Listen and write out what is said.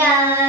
या